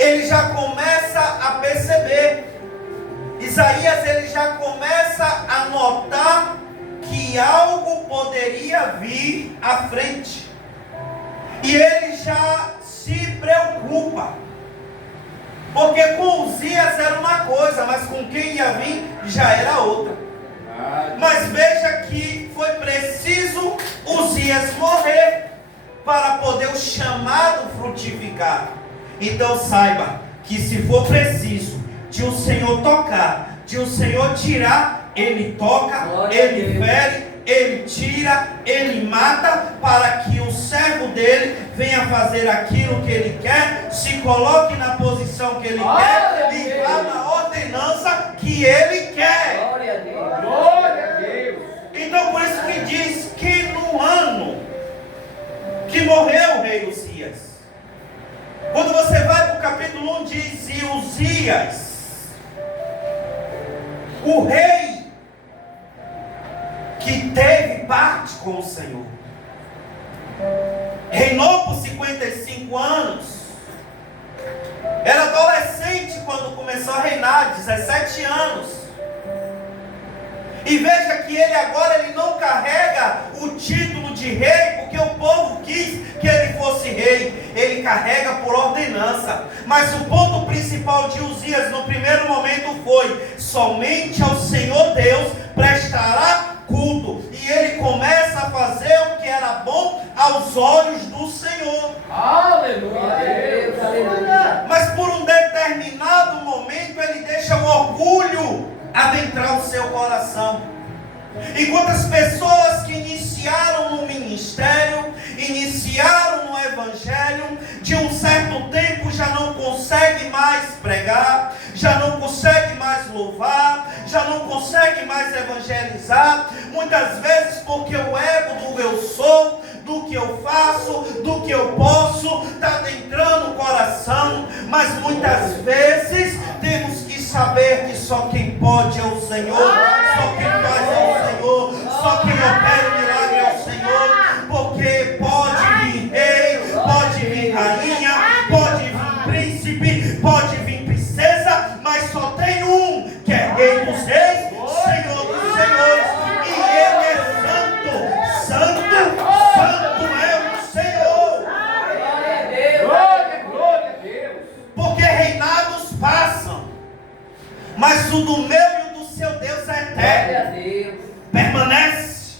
ele já começa a perceber. Isaías, ele já começa a notar que algo poderia vir à frente. E ele já se preocupa. Porque com Uzias era uma coisa, mas com quem ia vir já era outra. Mas veja que foi preciso Uzias morrer para poder o chamado frutificar. Então saiba que se for preciso de o Senhor tocar, de o Senhor tirar, Ele toca, Ele fere, Ele tira, Ele mata, para que o servo dele venha fazer aquilo que Ele quer, se coloque na posição que Ele quer e vá na ordenança que Ele quer. Glória a Deus. Glória a Deus. Então por isso que diz que no ano que morreu o rei Uzias, quando você vai para o capítulo 1, diz: e Uzias, o rei que teve parte com o Senhor, reinou por 55 anos, era adolescente quando começou a reinar, 17 anos. E veja que ele agora não carrega o título de rei porque o povo quis que ele fosse rei. Ele carrega por ordenança. Mas o ponto principal de Uzias no primeiro momento foi: somente ao Senhor Deus prestará culto. E ele começa a fazer o que era bom aos olhos do Senhor. Aleluia. Aleluia. Mas por um determinado momento ele deixa o orgulho adentrar o seu coração. E quantas pessoas que iniciaram no ministério, iniciaram no evangelho, de um certo tempo já não consegue mais pregar, já não consegue mais louvar, já não consegue mais evangelizar, muitas vezes porque o ego do eu sou, do que eu faço, do que eu posso, está adentrando o coração. Mas muitas vezes temos que saber que só quem pode é o Senhor, só quem faz é o Senhor, só quem opera o milagre é o Senhor, porque pode vir rei, pode vir rainha, pode vir príncipe, pode vir princesa, mas só tem um que é rei dos reis, Senhor dos senhores, e ele é santo, santo, santo é o Senhor. Glória a Deus. Glória a Deus. Porque reinados passam, mas o do meu e o do seu Deus é eterno. Glória a Deus. Permanece,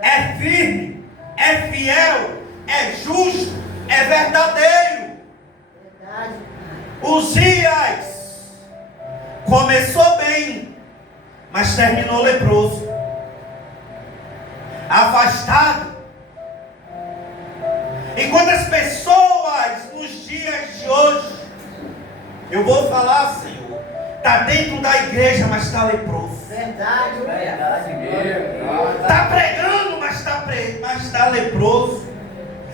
é firme, é fiel, é justo, é verdadeiro. Uzias começou bem, mas terminou leproso, afastado. Enquanto as pessoas nos dias de hoje, eu vou falar, Senhor, está dentro da igreja, mas está leproso. Verdade. Está pregando, mas está leproso.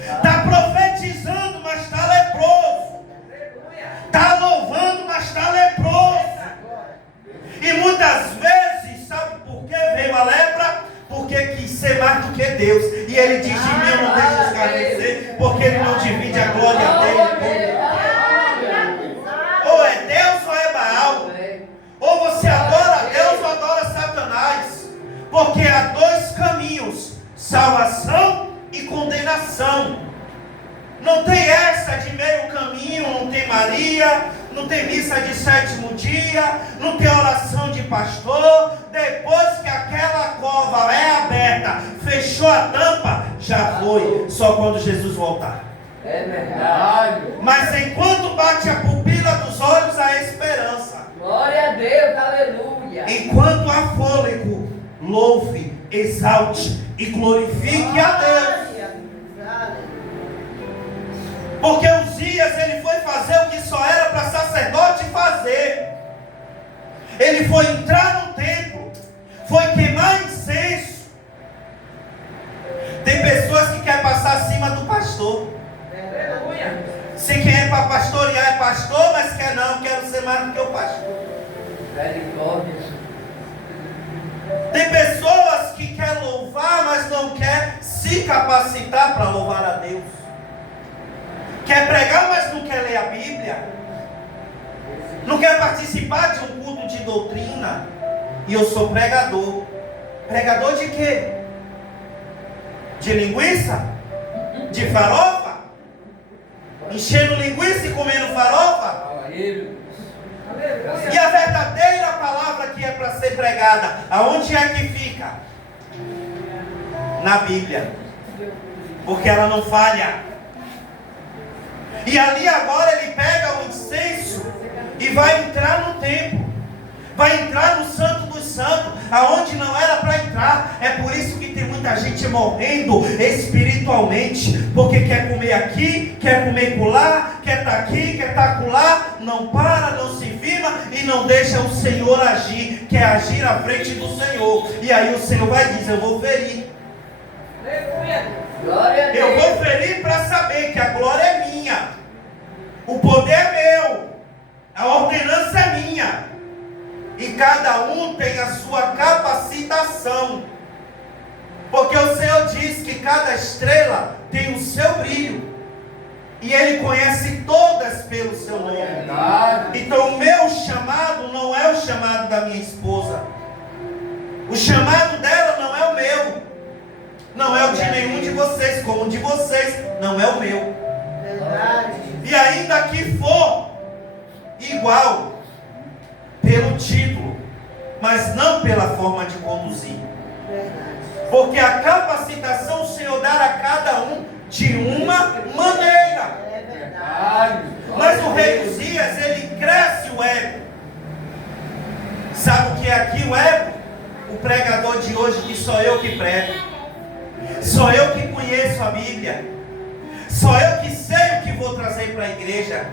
Está profetizando, mas está leproso. Está louvando, mas está leproso. E muitas vezes, sabe por que veio a lepra? Porque quis ser mais do que Deus. E ele diz: de mim eu não deixo escarnecer, porque ele não divide a glória dele. Ou é Deus ou é Baal. Ou você adora a Deus ou adora Satanás. Porque há dois caminhos: salvação e condenação. Não tem essa de meio caminho, não tem Maria, não tem missa de sétimo dia, não tem oração de pastor. Depois que aquela cova é aberta, fechou a tampa, já foi, só quando Jesus voltar. É verdade. Mas enquanto bate a pupila dos olhos, há esperança. Glória a Deus. Aleluia. Enquanto há fôlego, louve, exalte e glorifique a Deus. Porque Uzias, ele foi fazer o que só era para sacerdote fazer. Ele foi entrar no templo, foi queimar incenso. Tem pessoas que querem passar acima do pastor. Se quem é para pastorear é pastor, mas quer não, quero ser mais do que o pastor. Tem pessoas que querem louvar, mas não quer se capacitar para louvar a Deus. Quer pregar, mas não quer ler a Bíblia. Não quer participar de um culto de doutrina. E eu sou pregador. Pregador de quê? De linguiça? De farofa? Enchendo linguiça e comendo farofa? E a verdadeira palavra que é para ser pregada, aonde é que fica? Na Bíblia. Porque ela não falha. E ali agora ele pega o incenso e vai entrar no templo. Vai entrar no Santo dos Santos, aonde não era para entrar. É por isso que tem muita gente morrendo espiritualmente, porque quer comer aqui, quer comer colar, quer estar aqui, quer estar colar, não para, não se firma e não deixa o Senhor agir, quer agir à frente do Senhor. E aí o Senhor vai dizer: eu vou ferir. Eu vou ferir para saber que a glória é minha, o poder é meu, a ordenança é minha. E cada um tem a sua capacitação. Porque o Senhor diz que cada estrela tem o seu brilho. E Ele conhece todas pelo seu nome. Então o meu chamado não é o chamado da minha esposa. O chamado dela não é o meu. Não é o de nenhum de vocês, como o de vocês não é o meu. E ainda que for igual pelo título, mas não pela forma de conduzir. Porque a capacitação o Senhor dá a cada um de uma maneira. Mas o rei Uzias, ele cresce o ego. Sabe o que é aqui o ego? O pregador de hoje, que sou eu que prego. Sou eu que conheço a Bíblia. Sou eu que sei o que vou trazer para a igreja.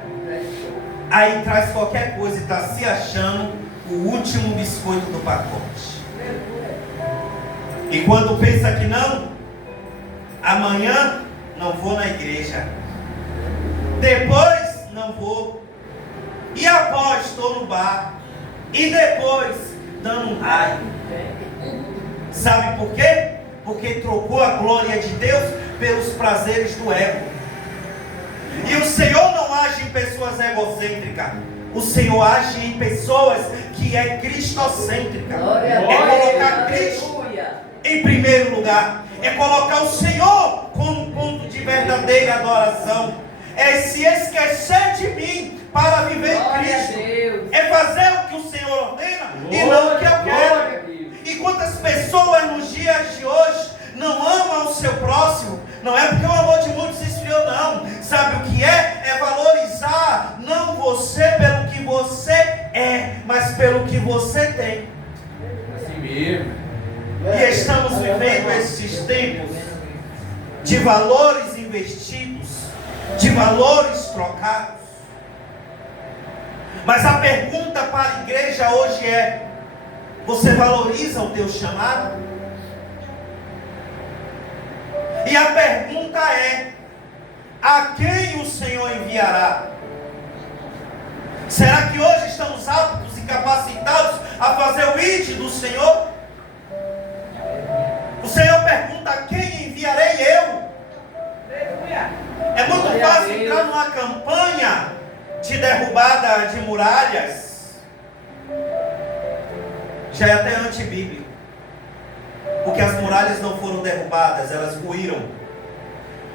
Aí traz qualquer coisa e está se achando o último biscoito do pacote. E quando pensa que não, amanhã não vou na igreja, depois não vou, e após estou no bar, e depois dando um raio. Sabe por quê? Porque trocou a glória de Deus pelos prazeres do ego. E o Senhor não age em pessoas egocêntricas. O Senhor age em pessoas que é cristocêntrica. É colocar Cristo em primeiro lugar. É colocar o Senhor como ponto de verdadeira adoração. É se esquecer de mim para viver em Cristo. É fazer o que o Senhor ordena e não o que eu quero. E quantas pessoas nos dias de hoje não amam o seu próximo? Não é porque o amor de muitos se esfriou, não. Sabe o que é? É valorizar não você pelo que você é, mas pelo que você tem. Assim mesmo. E estamos vivendo esses tempos de valores investidos, de valores trocados. Mas a pergunta para a igreja hoje é: você valoriza o teu chamado? E a pergunta é: a quem o Senhor enviará? Será que hoje estamos aptos e capacitados a fazer o ID do Senhor? O Senhor pergunta: a quem enviarei eu? É muito fácil entrar numa campanha de derrubada de muralhas. Já é até antibíblico. Porque as muralhas não foram derrubadas, elas ruíram.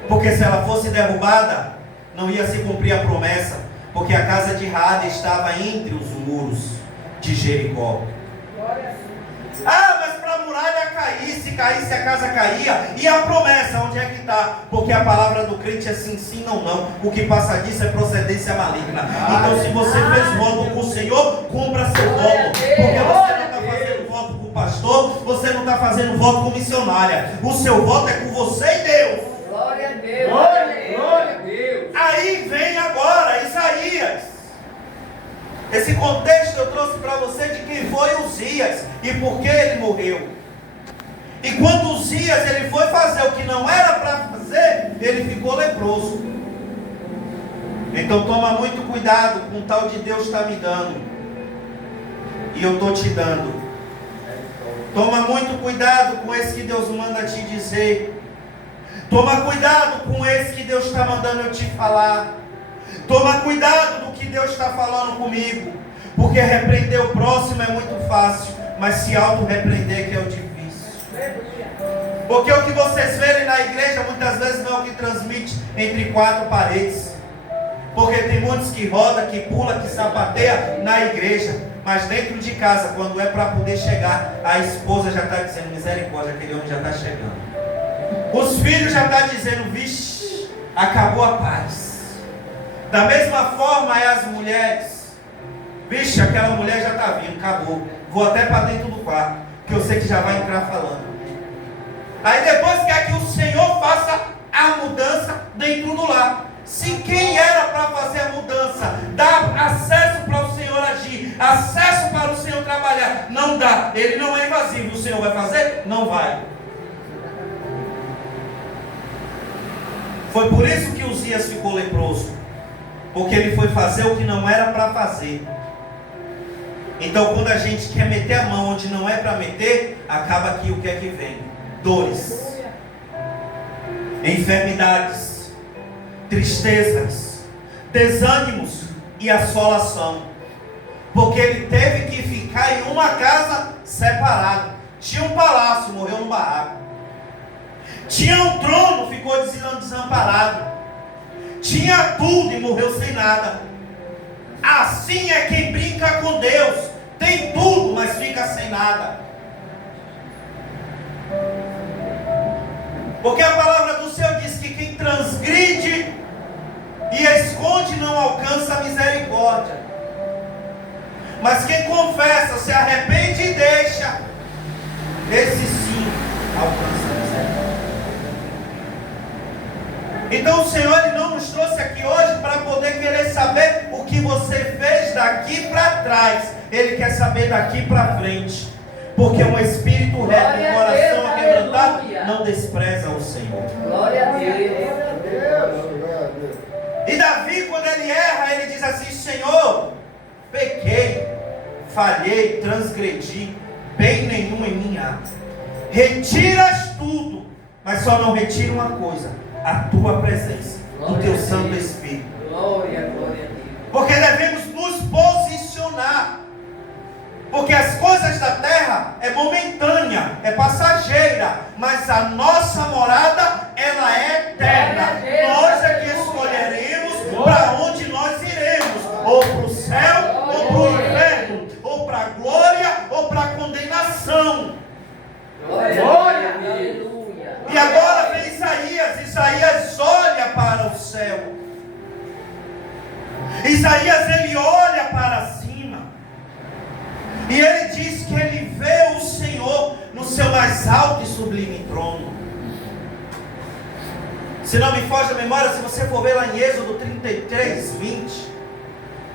Porque se ela fosse derrubada, não ia se cumprir a promessa. Porque a casa de Raabe estava entre os muros de Jericó. Ah, mas para a muralha cair, se caísse a casa caía. E a promessa, onde é que está? Porque a palavra do crente é sim, sim, não, não. O que passa disso é procedência maligna. Então se você fez voto com o Senhor, cumpra seu voto. Porque você não está fazendo voto com o pastor, você não está fazendo voto com missionária. O seu voto é com você e Deus. Glória a Deus. Glória a Deus. Aí vem agora Isaías. Esse contexto eu trouxe para você de quem foi Uzias e por que ele morreu. E quando Uzias ele foi fazer o que não era para fazer, ele ficou leproso. Então toma muito cuidado com o tal de Deus está me dando e eu estou te dando. Toma muito cuidado com esse que Deus manda te dizer. Toma cuidado com esse que Deus está mandando eu te falar. Toma cuidado do que Deus está falando comigo. Porque repreender o próximo é muito fácil, mas se auto-repreender que é o difícil. Porque o que vocês verem na igreja muitas vezes não é o que transmite entre quatro paredes. Porque tem muitos que rodam, que pula, que sapateia na igreja, mas dentro de casa, quando é para poder chegar, a esposa já está dizendo: misericórdia, aquele homem já está chegando. Os filhos já estão dizendo: vixe, acabou a paz. Da mesma forma é as mulheres: vixe, aquela mulher já está vindo, acabou. Vou até para dentro do quarto, que eu sei que já vai entrar falando. Aí depois quer que o Senhor faça a mudança dentro do lar. Se quem era para fazer a mudança dá acesso para o Senhor agir, acesso para o Senhor trabalhar, não dá, ele não é invasivo, o Senhor vai fazer? Não vai. Foi por isso que Uzias ficou leproso, porque ele foi fazer o que não era para fazer. Então quando a gente quer meter a mão onde não é para meter, acaba que o que é que vem? Dores, enfermidades, tristezas, desânimos e assolação. Porque ele teve que ficar em uma casa separado. Tinha um palácio, morreu no barraco. Tinha um trono, ficou desamparado. Tinha tudo e morreu sem nada. Assim é quem brinca com Deus. Tem tudo, mas fica sem nada. Porque a palavra do Senhor diz que quem transgride e esconde não alcança a misericórdia. Mas quem confessa, se arrepende e deixa, esse sim alcança a misericórdia. Então o Senhor ele não nos trouxe aqui hoje para poder querer saber o que você fez daqui para trás. Ele quer saber daqui para frente. Porque um espírito reto e um coração aquebrantado não despreza o Senhor. Glória a Deus. E Davi, quando ele erra, ele diz assim: Senhor, pequei, falhei, transgredi, bem nenhum em mim há. Retiras tudo, mas só não retira uma coisa: a tua presença, o teu Santo Espírito. Glória a Deus. Porque devemos nos posicionar. Porque as coisas da terra é momentânea, é passageira, mas a nossa morada, ela é eterna. Nós é que escolheremos para onde nós iremos, ou para o céu, ou para o inferno, ou para a glória, ou para a condenação. Glória a Deus. E agora vem Isaías olha para o céu. Isaías ele olha para cima. E ele diz que ele vê o Senhor no seu mais alto e sublime trono. Se não me foge a memória, se você for ver lá em Êxodo 33, 20,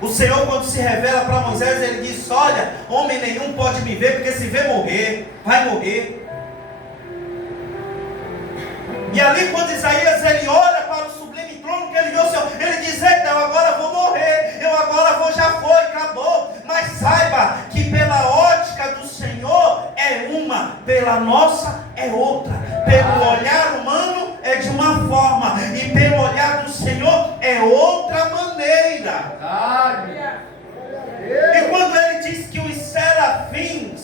o Senhor quando se revela para Moisés, ele diz: olha, homem nenhum pode me ver, porque se vê morrer, vai morrer. E ali quando Isaías ele olha para o sublime trono, que ele vê o Senhor, ele diz: eita, eu agora vou morrer, eu agora vou, já foi, acabou. Mas saiba que pela ótica do Senhor é uma, pela nossa é outra. Pelo olhar humano é de uma forma, e pelo olhar do Senhor é outra maneira. E quando ele diz que os serafins,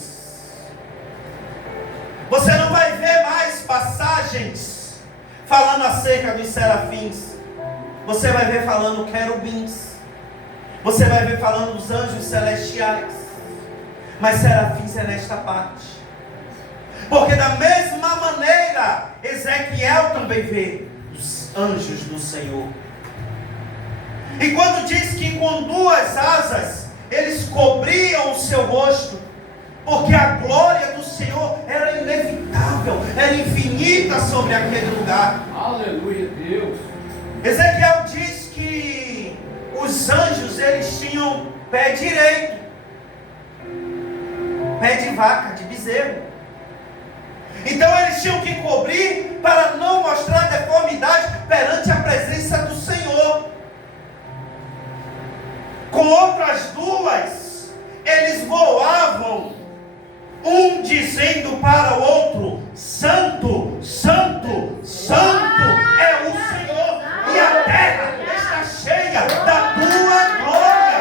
você não vai ver mais passagens falando acerca dos serafins. Você vai ver falando querubins. Você vai ver falando dos anjos celestiais. Mas serafins é nesta parte. Porque da mesma maneira, Ezequiel também vê os anjos do Senhor. E quando diz que com duas asas, eles cobriam o seu rosto, porque a glória do Senhor era inevitável, era infinita sobre aquele lugar. Aleluia, Deus. Ezequiel diz que os anjos, eles tinham pé direito, pé de vaca, de bezerro. Então eles tinham que cobrir para não mostrar deformidade perante a presença do Senhor. Com outras duas, eles voavam, um dizendo para o outro: Santo, Santo, Santo é o Senhor, e a terra está cheia da tua glória.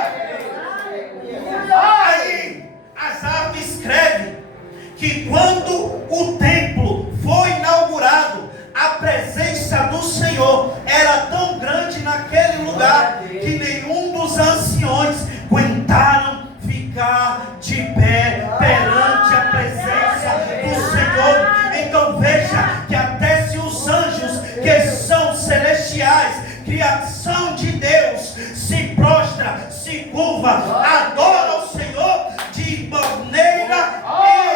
lugar que nenhum dos anciões aguentaram ficar de pé perante a presença do Senhor. Então veja que até se os anjos que são celestiais, criação de Deus, se prostra, se curva, adora o Senhor de maneira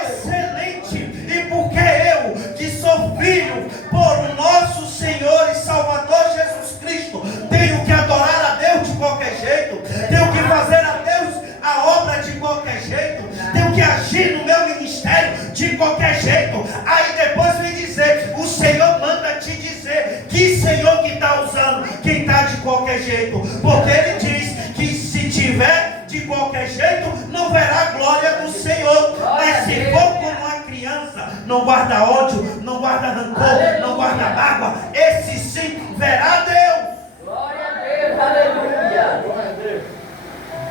excelente. E porque eu, que sou filho por nosso Senhor e Salvador Jesus Cristo, tenho que adorar a Deus de qualquer jeito, tenho que fazer a Deus a obra de qualquer jeito, tenho que agir no meu ministério de qualquer jeito. Aí depois vem dizer, o Senhor manda te dizer, que Senhor que está usando quem está de qualquer jeito, porque Ele diz que se tiver de qualquer jeito, não verá a glória do Senhor. Mas se for como uma criança, não guarda ódio, não guarda rancor, não guarda mágoa, esse sim verá Deus. Glória a Deus, aleluia.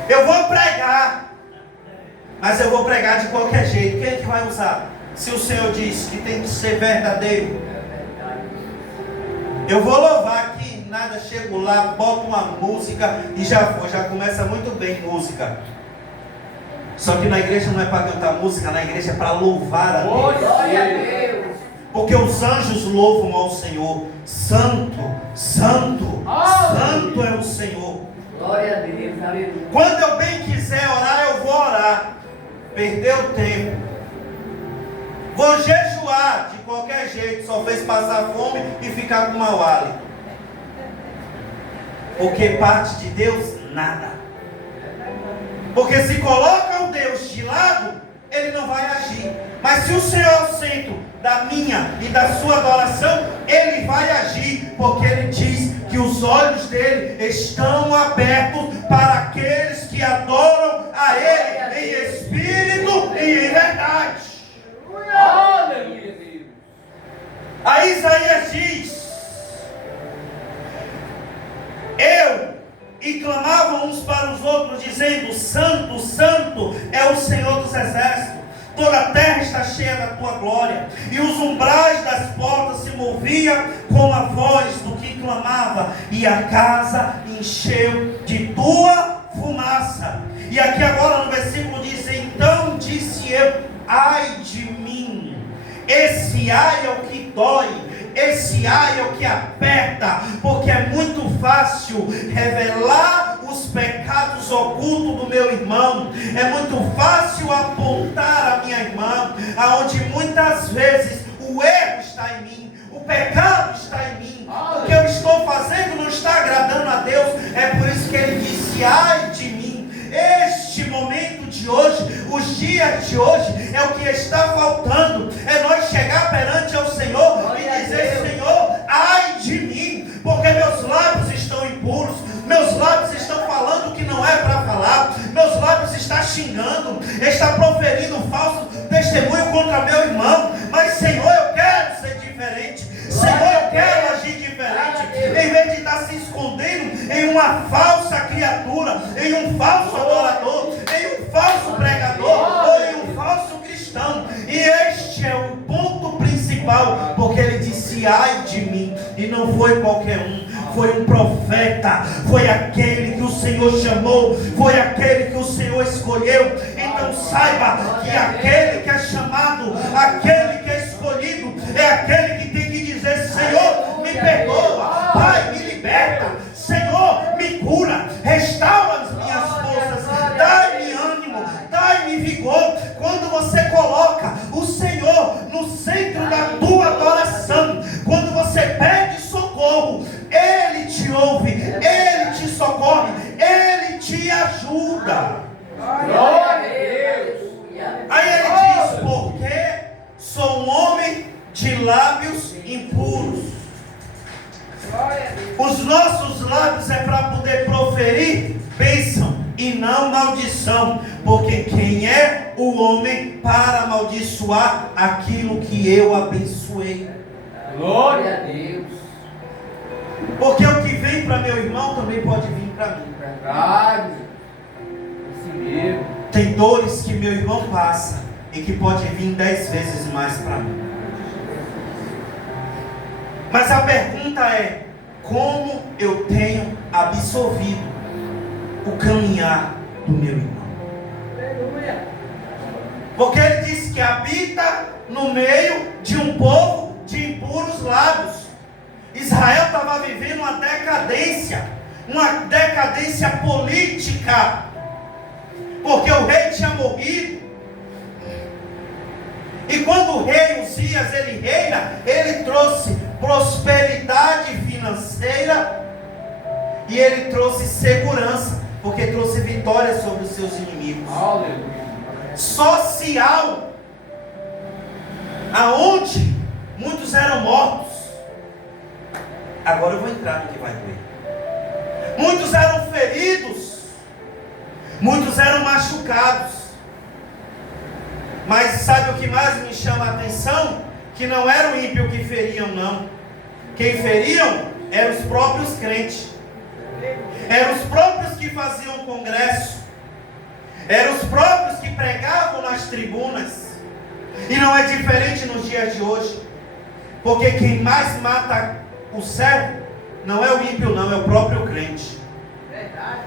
Eu vou pregar, mas eu vou pregar de qualquer jeito. Quem é que vai usar? Se o Senhor diz que tem que ser verdadeiro. Eu vou louvar aqui, nada, chego lá, boto uma música e já começa muito bem música. Só que na igreja não é para cantar música, na igreja é para louvar a Deus. Glória a Deus. Porque os anjos louvam ao Senhor. Santo, santo, santo é o Senhor. Glória a Deus, aleluia. Quando eu bem quiser orar, eu vou orar. Perdeu tempo. Vou jejuar de qualquer jeito, só fez passar fome e ficar com mau hálito. Porque parte de Deus, nada. Porque se coloca o Deus de lado, Ele não vai agir. Mas se o Senhor é o centro da minha e da sua adoração, Ele vai agir. Porque Ele diz que os olhos dele estão abertos para aqueles que adoram a Ele em espírito e em verdade. Aleluia, Deus. Aí Isaías diz: e clamavam uns para os outros, dizendo: Santo, Santo é o Senhor dos exércitos, toda a terra está cheia da tua glória. E os umbrais das portas se moviam com a voz do que clamava, e a casa encheu de tua fumaça. E aqui agora no versículo diz: então disse eu, ai de mim. Esse ai é o que dói, esse ai é o que aperta, porque é muito fácil revelar os pecados ocultos do meu irmão, é muito fácil apontar a minha irmã, aonde muitas vezes o erro está em mim, o pecado está em mim, o que eu estou fazendo não está agradando a Deus. É por isso que ele disse: ai de mim. Este momento de hoje, os dias de hoje, é o que está faltando, é nós chegar perante ao Senhor e dizer: Senhor, ai de mim, porque meus lábios estão impuros, meus lábios estão falando o que não é para falar, meus lábios estão xingando, está proferindo falso testemunho contra meu irmão. Mas Senhor, eu quero ser diferente, Senhor, eu quero agir diferente, em vez de estar se escondendo em uma falsa criatura, em um falso adorador, em um falso pregador ou em um falso cristão. E este é o ponto principal, porque ele disse: ai de mim, e não foi qualquer um, foi um profeta, foi aquele que o Senhor chamou, foi aquele que o Senhor escolheu. Então saiba que aquele que é chamado, aquele que é escolhido, é aquele que tem que dizer: Senhor, me perdoa, Pai, me liberta, Senhor, me cura, restaura as minhas forças, dai-me ânimo, dai-me vigor. Quando você coloca o Senhor no centro da tua adoração, quando você pede socorro, Ele te ouve, Ele te socorre, Ele te ajuda. Glória a Deus. Aí ele diz: porque sou um homem de lábios impuros. Os nossos lábios é para poder proferir bênção e não maldição, porque quem é o homem para amaldiçoar aquilo que eu abençoei? Glória a Deus. Porque o que vem para meu irmão também pode vir para mim. Verdade. Assim mesmo. Tem dores que meu irmão passa e que pode vir 10 vezes mais para mim. Mas a pergunta é: como eu tenho absolvido o caminhar do meu irmão. Porque ele disse que habita no meio de um povo de impuros lábios. Israel estava vivendo uma decadência política, porque o rei tinha morrido. E quando o rei Uzias ele reina, ele trouxe prosperidade financeira e ele trouxe segurança, porque trouxe vitória sobre os seus inimigos. Aleluia. Social, aonde muitos eram mortos. Agora eu vou entrar no que vai doer. Muitos eram feridos, muitos eram machucados. Mas sabe o que mais me chama a atenção? Que não era o ímpio que feriam, não. Quem feriam eram os próprios crentes. Eram os próprios que faziam congresso. Eram os próprios que pregavam nas tribunas. E não é diferente nos dias de hoje. Porque quem mais mata o servo não é o ímpio, não, é o próprio crente. Verdade.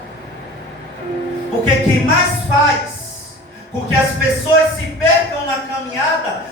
Porque quem mais faz com que as pessoas se percam na caminhada,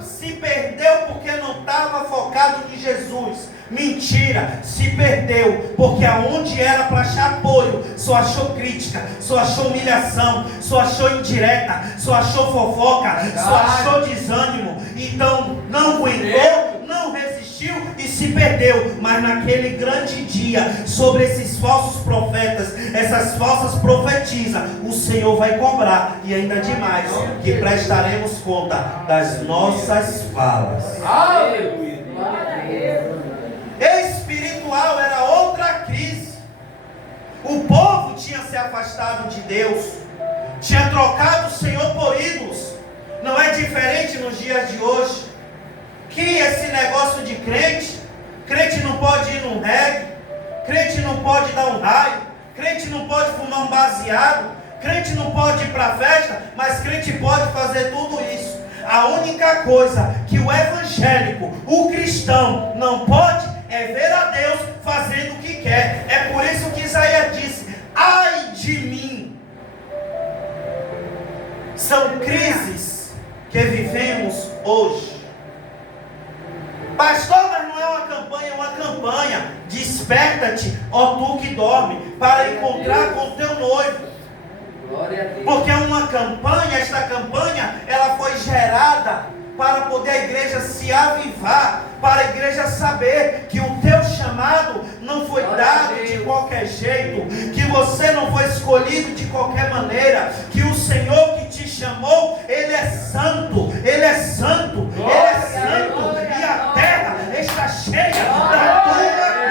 se perdeu porque não estava focado em Jesus. Mentira, se perdeu porque aonde era para achar apoio, só achou crítica, só achou humilhação, só achou indireta, só achou fofoca, só achou desânimo. Então não aguentou, não resistiu e se perdeu. Mas naquele grande dia, sobre esses falsos profetas, essas falsas profetisas, o Senhor vai cobrar, e ainda demais, que prestaremos conta das nossas falas. Aleluia. Espiritual era outra crise. O povo tinha se afastado de Deus, tinha trocado o Senhor por ídolos. Não é diferente nos dias de hoje. Que esse negócio de crente não pode ir num reggae, crente não pode dar um raio, crente não pode fumar um baseado, crente não pode ir para a festa, mas crente pode fazer tudo isso. A única coisa que o evangélico, o cristão, não pode é ver a Deus fazendo o que quer. É por isso que Isaías disse: ai de mim. São crises que vivemos hoje. Pastor, mas não é uma campanha, é uma campanha. Desperta-te, ó tu que dorme, para encontrar com teu noivo. Glória a Deus. Porque uma campanha, esta campanha, ela foi gerada para poder a igreja se avivar, para a igreja saber que o teu chamado não foi dado de qualquer jeito, que você não foi escolhido de qualquer maneira, que o Senhor que te chamou, Ele é santo, Ele é santo, Ele é santo, e a terra está cheia da tua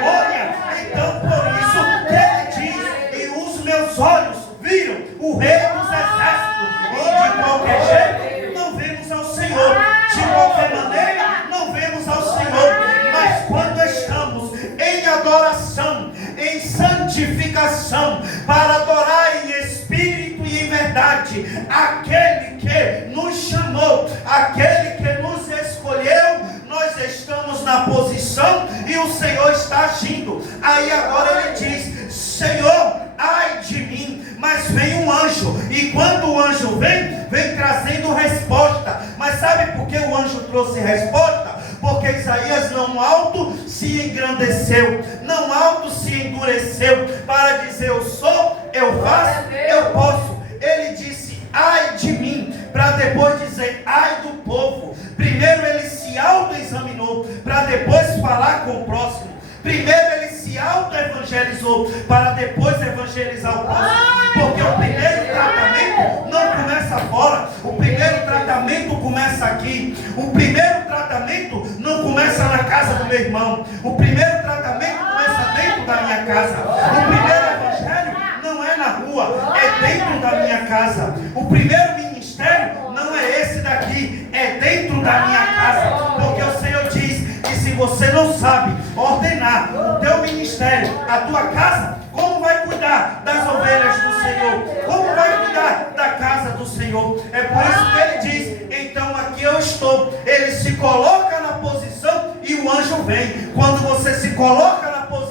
glória. Então por isso que Ele diz: e os meus olhos viram o Rei dos Exércitos, e de qualquer jeito não vemos ao Senhor, de qualquer maneira não vemos ao Senhor, mas quando estamos em adoração, em santificação, para adorar em espírito e em verdade, aquele que nos chamou, aquele que nos escolheu, nós estamos na posição e o Senhor está agindo. Aí agora ele diz: Senhor, ai de mim. Mas vem um anjo, e quando o anjo vem trazendo resposta. Mas sabe por que o anjo trouxe resposta? Porque Isaías não alto se engrandeceu, não alto se endureceu para dizer eu sou, eu faço, eu posso. Ele disse ai de mim, para depois dizer ai do povo. Primeiro ele se autoexaminou, para depois falar com o próximo. Primeiro ele se auto-evangelizou, para depois evangelizar o próximo. Porque o primeiro tratamento não começa fora, o primeiro tratamento começa aqui. O primeiro tratamento não começa na casa do meu irmão, o primeiro tratamento começa dentro da minha casa. O primeiro evangelho não é na rua, é dentro da minha casa. O primeiro ministério não é esse daqui, é dentro da minha casa. Porque o Senhor diz que se você não sabe ordenar o teu ministério, a tua casa, como vai cuidar das ovelhas do Senhor? Como vai cuidar da casa do Senhor? É por isso que ele diz: então aqui eu estou. Ele se coloca na posição e o anjo vem. Quando você se coloca na posição,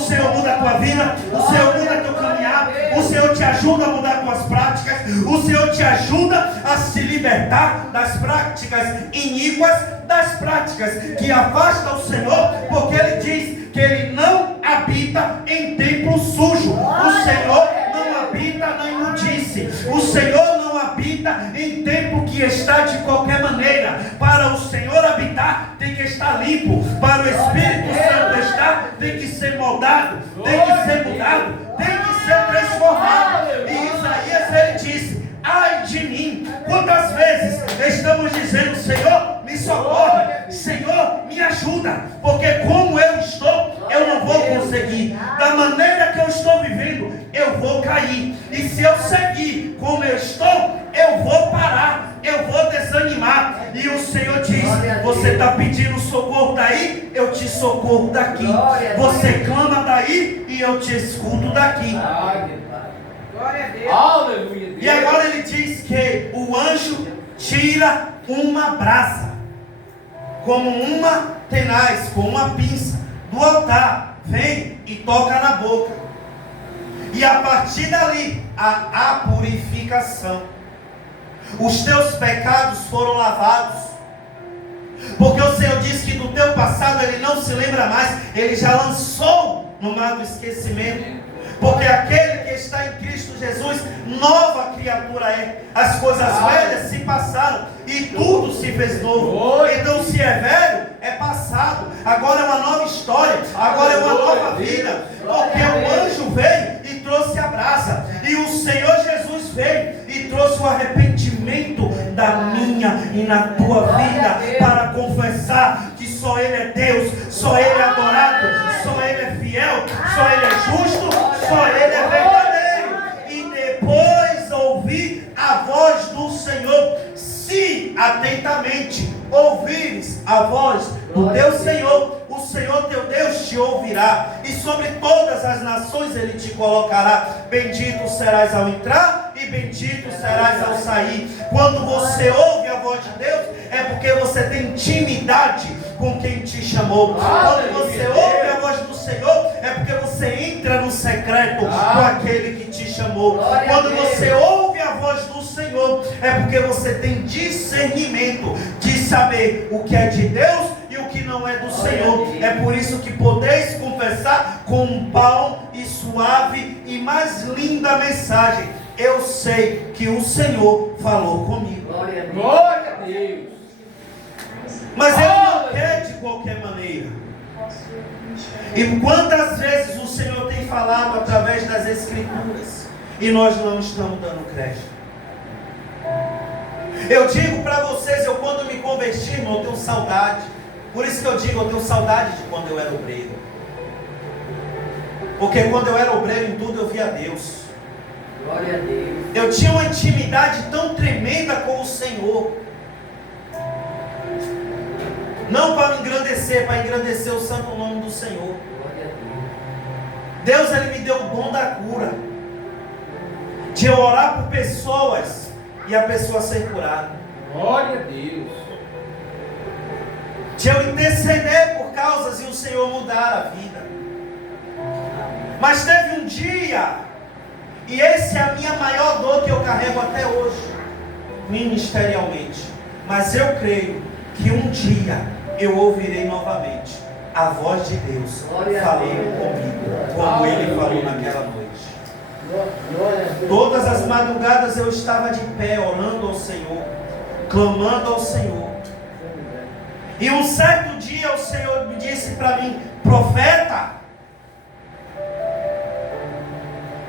Senhor muda a tua vida, o Senhor muda teu caminhar, o Senhor te ajuda a mudar tuas práticas, o Senhor te ajuda a se libertar das práticas iníquas, das práticas que afastam o Senhor, porque Ele diz que Ele não habita em templo sujo. O Senhor não habita na imundice. O Senhor não habita em templo que está de qualquer maneira. Para o Senhor habitar, tem que estar limpo. Para o Espírito Santo estar, tem que ser moldado, tem que ser mudado, tem que ser transformado. E Isaías, ele disse: ai de mim, quantas vezes estamos dizendo: Senhor, me socorre, Senhor, me ajuda, porque como eu estou, eu não vou conseguir, da maneira que eu estou vivendo, eu vou cair, e se eu seguir como eu estou, eu vou parar, eu vou desanimar. E o Senhor diz: você está pedindo socorro daí, eu te socorro daqui. Você clama daí e eu te escuto daqui. Glória a Deus. Aleluia. E agora ele diz que o anjo tira uma brasa, como uma tenaz, com uma pinça, do altar, vem e toca na boca. E a partir dali, a purificação. Os teus pecados foram lavados. Porque o Senhor diz que do teu passado Ele não se lembra mais. Ele já lançou no mar do esquecimento. Porque aquele que está em Cristo Jesus, nova criatura é. As coisas velhas se passaram e tudo se fez novo. Então, se é velho, é passado. Agora é uma nova história. Agora é uma nova vida. Porque o anjo veio e trouxe a brasa. E o Senhor Jesus veio e trouxe o arrependimento da minha e na tua vida, para confessar que só Ele é Deus, só Ele é adorado, só Ele é fiel, só Ele é justo, só Ele é verdadeiro. E depois ouvir a voz do Senhor. Se atentamente ouvires a voz do teu Senhor, o Senhor teu Deus te ouvirá, e sobre todas as nações Ele te colocará. Bendito serás ao entrar e bendito serás ao sair. Quando você ouve a voz de Deus, é porque você tem intimidade com quem te chamou. Quando você ouve a voz do Senhor, é porque você entra no secreto com aquele que te chamou. Quando você ouve a voz do Senhor, é porque você tem discernimento de saber o que é de Deus e o que não é do Senhor. É por isso que podeis confessar com um bom e suave e mais linda mensagem: eu sei que o Senhor falou comigo. Glória a Deus. Mas Ele não quer de qualquer maneira. E quantas vezes o Senhor tem falado através das Escrituras e nós não estamos dando crédito? Eu digo para vocês, eu quando me converti, irmão, eu tenho saudade. Por isso que eu digo, eu tenho saudade de quando eu era obreiro. Porque quando eu era obreiro em tudo eu via Deus. Glória a Deus. Eu tinha uma intimidade tão tremenda com o Senhor. Não para me engrandecer, para engrandecer o santo nome do Senhor. Glória a Deus, Ele me deu o dom da cura, de eu orar por pessoas e a pessoa ser curada. Glória a Deus. De eu interceder por causas e o Senhor mudar a vida. Mas teve um dia, e essa é a minha maior dor que eu carrego até hoje, ministerialmente. Mas eu creio que um dia eu ouvirei novamente a voz de Deus falando comigo, como Ele falou naquela noite. Todas as madrugadas eu estava de pé, orando ao Senhor, clamando ao Senhor. E um certo dia o Senhor me disse para mim: profeta,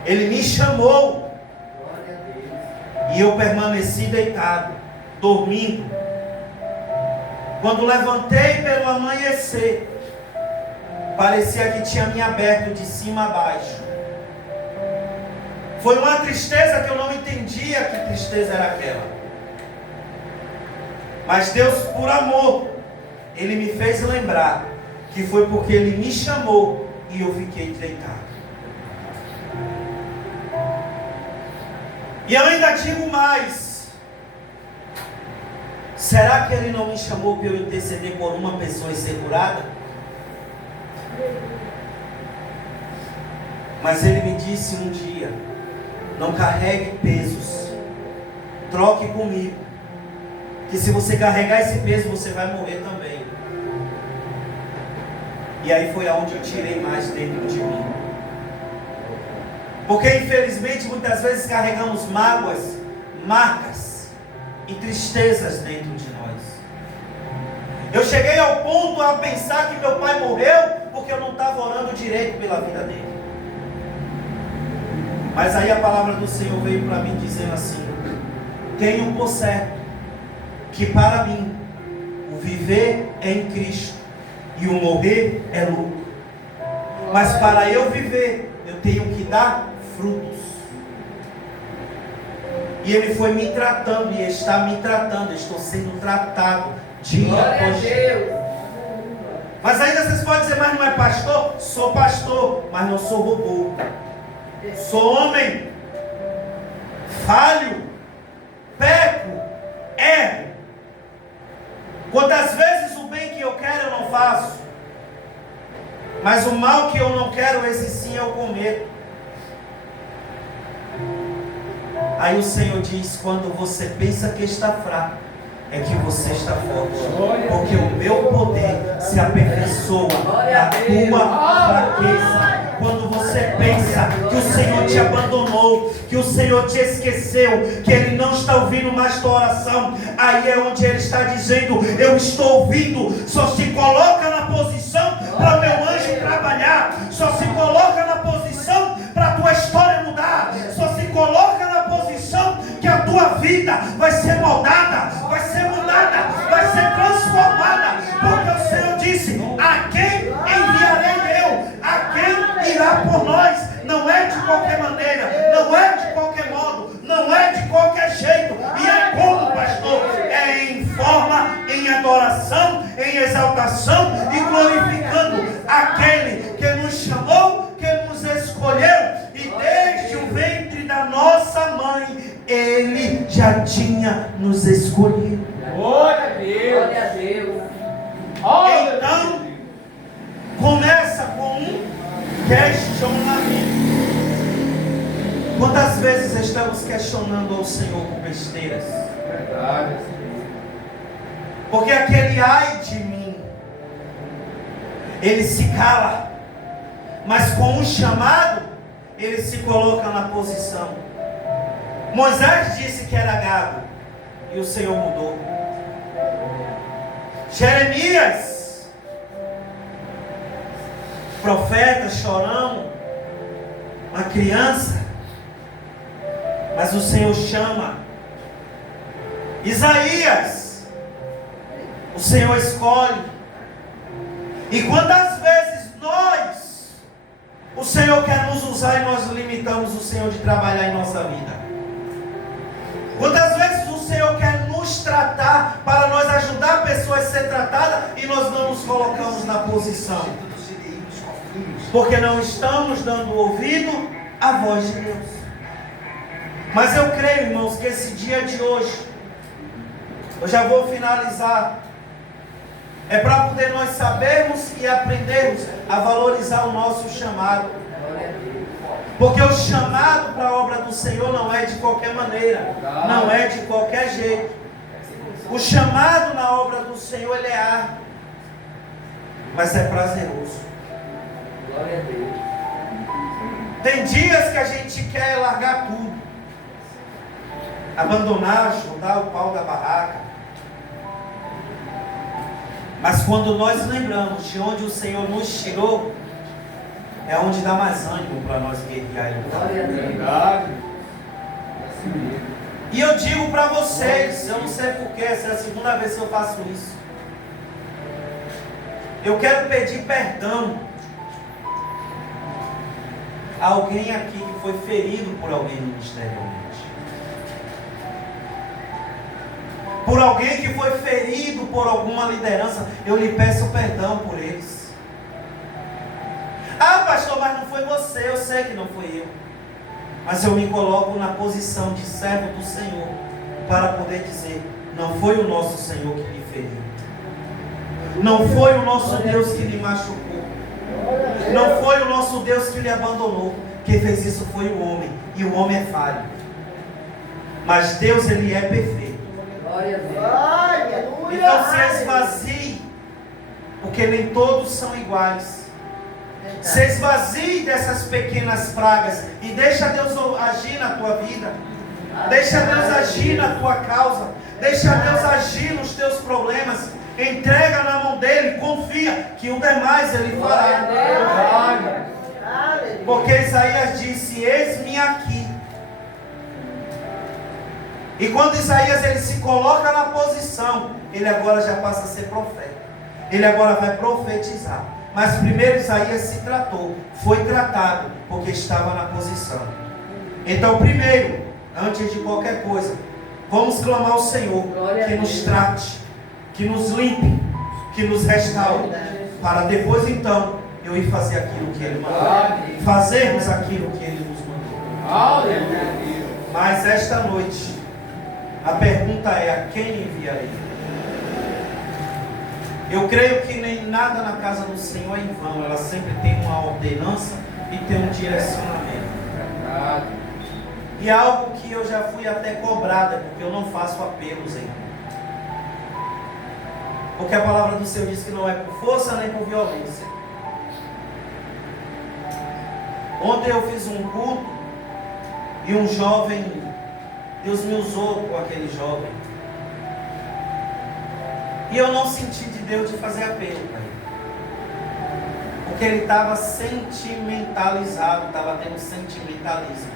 Ele me chamou. E eu permaneci deitado, dormindo. Quando levantei pelo amanhecer, parecia que tinha me aberto de cima a baixo. Foi uma tristeza que eu não entendia que tristeza era aquela. Mas Deus, por amor, Ele me fez lembrar que foi porque Ele me chamou e eu fiquei deitado. E eu ainda digo mais. Será que Ele não me chamou para eu interceder por uma pessoa e ser curada? Mas ele me disse um dia: não carregue pesos, troque comigo, que se você carregar esse peso, você vai morrer também. E aí foi aonde eu tirei mais dentro de mim. Porque infelizmente muitas vezes carregamos mágoas, marcas e tristezas dentro de nós. Eu cheguei ao ponto a pensar que meu pai morreu porque eu não estava orando direito pela vida dele. Mas aí a palavra do Senhor veio para mim dizendo assim: tenham por certo que para mim o viver é em Cristo e o morrer é lucro. Mas para eu viver, eu tenho que dar frutos. E Ele foi me tratando e está me tratando. Eu estou sendo tratado dia após dia. Mas ainda vocês podem dizer: mas não é pastor? Sou pastor, mas não sou robô. Sou homem, falho, peco, erro. Quantas vezes o bem que eu quero eu não faço, mas o mal que eu não quero, esse sim eu cometo. Aí o Senhor diz: quando você pensa que está fraco, é que você está forte, porque o meu poder se aperfeiçoa na tua fraqueza. Quando você pensa que o Senhor te abandonou, que o Senhor te esqueceu, que Ele não está ouvindo mais tua oração, aí é onde Ele está dizendo: eu estou ouvindo. Só se coloca na posição para o meu anjo trabalhar, só se coloca na posição para a tua história mudar, só se coloca na posição que a tua vida vai ser moldada, vai ser mudada, vai ser transformada, porque o Senhor disse: a quem enviarei eu? A quem irá por nós? Não é de qualquer maneira, não é de qualquer modo, não é de qualquer jeito. E é como, pastor? É em forma, em adoração, em exaltação e glorificando aquele que nos chamou, que nos escolheu, e desde o ventre da nossa mãe Ele já tinha nos escolhido. Glória a Deus. Glória a Deus. Então começa com um questionamento. Quantas vezes estamos questionando ao Senhor por besteiras? Verdade. Porque aquele ai de mim, ele se cala, mas com um chamado, ele se coloca na posição. Moisés disse que era gado, e o Senhor mudou. Jeremias, profeta, chorão, uma criança, mas o Senhor chama. Isaías, o Senhor escolhe. E quantas vezes o Senhor quer nos usar e nós limitamos o Senhor de trabalhar em nossa vida? Quantas vezes o Senhor quer nos tratar para nós ajudar pessoas a ser tratadas e nós não nos colocamos na posição? Porque não estamos dando ouvido à voz de Deus. Mas eu creio, irmãos, que esse dia de hoje, eu já vou finalizar, é para poder nós sabermos e aprendermos a valorizar o nosso chamado. Porque o chamado para a obra do Senhor não é de qualquer maneira, não é de qualquer jeito. O chamado na obra do Senhor, ele é árduo, mas é prazeroso. Glória a Deus. Tem dias que a gente quer largar tudo, abandonar, chutar o pau da barraca. Mas quando nós lembramos de onde o Senhor nos tirou, é onde dá mais ânimo para nós guerrear. Glória a Deus. Verdade. Assim mesmo. E eu digo para vocês, eu não sei porquê, essa é a segunda vez que eu faço isso. Eu quero pedir perdão a alguém aqui que foi ferido por alguém ministerialmente. Por alguém que foi ferido por alguma liderança, eu lhe peço perdão por eles. Ah, pastor, mas não foi você, eu sei que não foi eu. Mas eu me coloco na posição de servo do Senhor, para poder dizer: não foi o nosso Senhor que lhe feriu, não foi o nosso Deus que lhe machucou, Não foi o nosso Deus que lhe abandonou. Quem fez isso foi o homem. E o homem é falho. Mas Deus, Ele é perfeito. Glória a Deus. Então se esvazie, porque nem todos são iguais. Se esvazie dessas pequenas pragas e deixa Deus agir na tua vida. Deixa Deus agir na tua causa. Deixa Deus agir nos teus problemas. Entrega na mão dele, confia que o demais Ele fará. Porque Isaías disse: eis-me aqui. E quando Isaías ele se coloca na posição, ele agora já passa a ser profeta. Ele agora vai profetizar. Mas primeiro Isaías se tratou, foi tratado, porque estava na posição. Então primeiro, antes de qualquer coisa, vamos clamar ao Senhor que nos trate, que nos limpe, que nos restaure, para depois então eu ir fazer aquilo que Ele mandou, fazermos aquilo que Ele nos mandou. Mas esta noite a pergunta é: a quem enviarei? Eu creio que nem nada na casa do Senhor é em vão. Ela sempre tem uma ordenança e tem um direcionamento. E algo que eu já fui até cobrada, porque eu não faço apelos, irmão. Porque a palavra do Senhor diz que não é por força nem por violência. Ontem eu fiz um culto e um jovem, Deus me usou com aquele jovem. E eu não senti de Deus de fazer apelo para ele. Porque ele estava sentimentalizado, estava tendo sentimentalismo.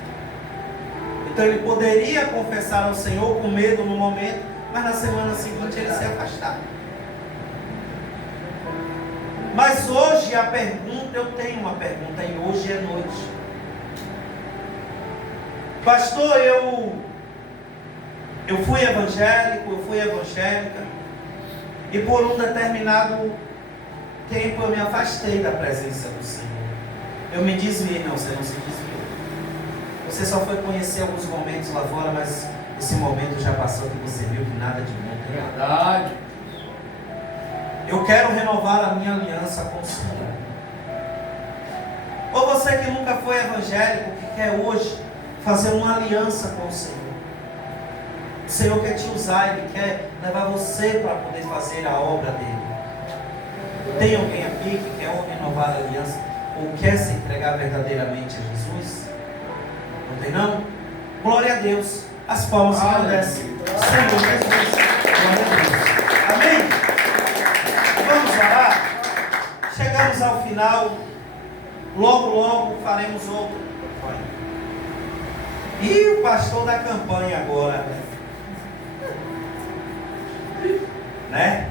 Então ele poderia confessar ao Senhor com medo no momento, mas na semana seguinte ele se afastava. Mas hoje a pergunta, eu tenho uma pergunta, e hoje é noite. Pastor, eu fui evangélico, eu fui evangélica, e por um determinado tempo eu me afastei da presença do Senhor. Eu me desviei. Não, você não se desviou. Você só foi conhecer alguns momentos lá fora, mas esse momento já passou, que você viu que nada de bom tem. Verdade. Eu quero renovar a minha aliança com o Senhor. Ou você que nunca foi evangélico, que quer hoje fazer uma aliança com o Senhor. O Senhor quer te usar, Ele quer levar você para poder fazer a obra dEle. Tem alguém aqui que quer renovar a aliança ou quer se entregar verdadeiramente a Jesus? Não tem não? Glória a Deus. As palmas se agradecem. Senhor Jesus. Glória a Deus. Amém? Vamos orar? Chegamos ao final. Logo faremos outro. E o pastor da campanha agora, né?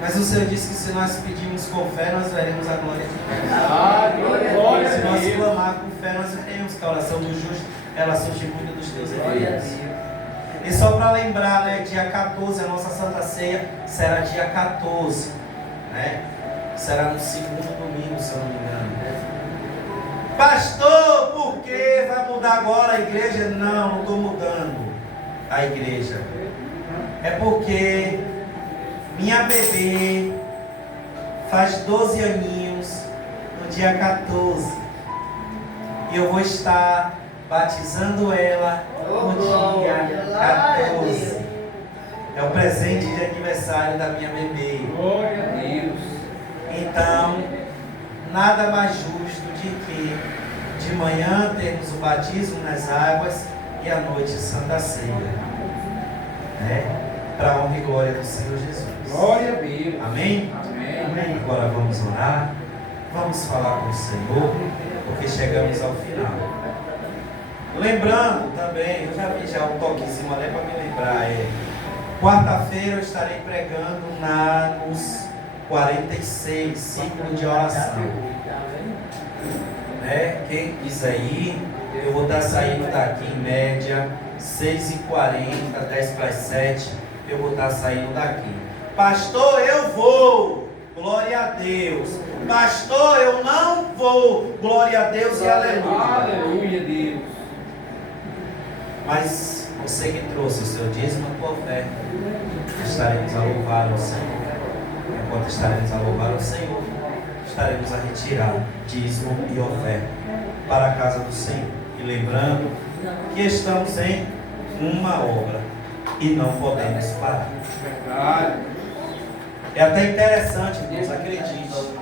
Mas o Senhor disse que se nós pedirmos com fé, nós veremos a glória de Deus. Se nós clamar com fé, nós veremos que a oração do justo, ela surge muito dos teus efeitos. E só para lembrar, né, dia 14, a nossa Santa Ceia será dia 14, né? Será no segundo domingo, se eu não me engano. Pastor, por que vai mudar agora a igreja? Não estou mudando a igreja. É porque minha bebê faz 12 aninhos no dia 14. E eu vou estar batizando ela no dia 14. É o presente de aniversário da minha bebê. Glória a Deus. Então, nada mais justo de que de manhã termos o batismo nas águas e à noite Santa Ceia, né? Para a honra e glória do Senhor Jesus. Glória a Deus. Amém? Amém. Agora vamos orar, vamos falar com o Senhor, porque chegamos ao final. Lembrando também, eu já vi já um toquezinho ali para me lembrar, quarta-feira eu estarei pregando nos 46, ciclo de oração. Né? Quem quiser ir, eu vou estar saindo daqui em média 6h40, 10 para as 7, eu vou estar saindo daqui. Pastor, eu vou, glória a Deus. Pastor, eu não vou, glória a Deus e aleluia. Aleluia, Deus. Mas você que trouxe o seu dízimo, a tua oferta, estaremos a louvar o Senhor. Enquanto estaremos a louvar o Senhor, estaremos a retirar dízimo e oferta para a casa do Senhor. E lembrando que estamos em uma obra e não podemos parar. Verdade. É até interessante, irmãos, acredite.